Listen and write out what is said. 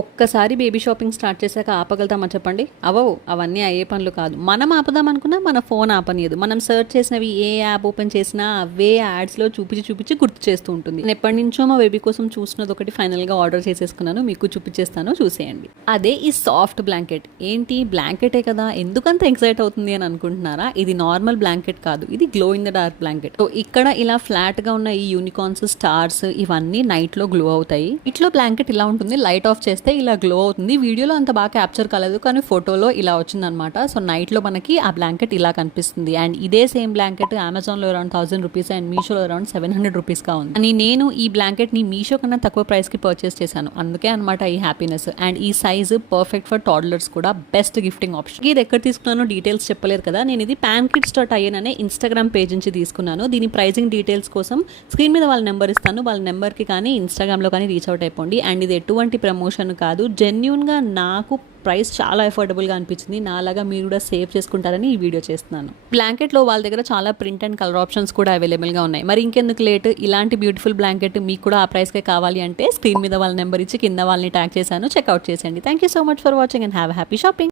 ఒక్కసారి baby shopping start చేశాక ఆపగలుగుతామా చెప్పండి? అవ్వవు. అవన్నీ అయ్యే పనులు కాదు. మనం ఆపుదాం అనుకున్నా మన ఫోన్ ఆపనీయదు. మనం సెర్చ్ చేసినవి ఏ యాప్ ఓపెన్ చేసినా అవే యాడ్స్లో చూపించి గుర్తు చేస్తూ ఉంటుంది. నేను ఎప్పటి నుంచో మా బేబీ కోసం చూసినది ఒకటి ఫైనల్గా ఆర్డర్ చేసేసుకున్నాను. మీకు చూపించేస్తాను, చూసేయండి. అదే ఈ సాఫ్ట్ బ్లాంకెట్. ఏంటి బ్లాంకెటే కదా, ఎందుకంత ఎక్సైట్ అవుతుంది అని అనుకుంటున్నారా? ఇది నార్మల్ బ్లాంకెట్ కాదు, ఇది glow in the dark blanket. So ఇక్కడ ఇలా ఫ్లాట్ గా ఉన్న ఈ యూనికార్న్స్, స్టార్స్ ఇవన్నీ నైట్ లో గ్లో అవుతాయి. ఇట్లో బ్లాంకెట్ ఇలా ఉంటుంది, లైట్ ఆఫ్ చేస్తే ఇలా గ్లో అవుతుంది. వీడియోలో అంత బాగా క్యాప్చర్ కాలేదు, కానీ ఫోటోలో ఇలా వచ్చింది అనమాట. సో నైట్ లో మనకి ఆ బ్లాంకెట్ ఇలా కనిపిస్తుంది. అండ్ ఇదే సేమ్ బ్లాంకెట్ అమెజాన్ లో అరౌండ్ 1000 రూపీస్ అండ్ మీషోలో అరౌండ్ 700 రూపీస్ గా ఉంది. అని నేను ఈ బ్లాంకెట్ ని మీషో కన్నా తక్కువ ప్రైస్ కి పర్చేస్ చేశాను. అందుకే అనమాట ఈ హ్యాపీనెస్. అండ్ ఈ సైజ్ పర్ఫెక్ట్ ఫర్ టాడ్లర్స్ కూడా, బెస్ట్ గిఫ్టింగ్ ఆప్షన్. ఇది ఎక్కడ తీసుకున్నానో డీటెయిల్స్ చెప్పలేదు కదా. నేను ఇది pancakes.in అనే ఇన్స్టాగ్రామ్ పేజ్ నుంచి తీసుకున్నాను. దీని ప్రైజింగ్ డీటెయిల్స్ కోసం స్క్రీన్ మీద వాళ్ళ నెంబర్ ఇస్తాను. వాళ్ళ నెంబర్ కి కానీ ఇన్స్టాగ్రామ్ లో కానీ రీచ్ అవుట్ అయిపోండి. అండ్ ఇది ఎటువంటి ప్రమోషన్ కాదు, జెన్యూన్ గా నాకు ప్రైస్ చాలా అఫోర్డబుల్ గా అనిపించింది. నాలాగా మీరు కూడా సేవ్ చేసుకుంటారని ఈ వీడియో చేస్తున్నాను. బ్లాంకెట్ లో వాళ్ళ దగ్గర చాలా ప్రింట్ అండ్ కలర్ ఆప్షన్స్ కూడా అవైలబుల్ గా ఉన్నాయి. మరి ఇంకెందుకు లేట్, ఇలాంటి బ్యూటిఫుల్ బ్లాంకెట్ మీకు కూడా ఆ ప్రైస్ కే కావాలి అంటే స్క్రీన్ మీద వాళ్ళ నెంబర్ ఇచ్చి కింద వాళ్ళని ట్యాగ్ చేశాను, చెక్అవుట్ చేసేయండి. Thank you so much for watching and have happy shopping.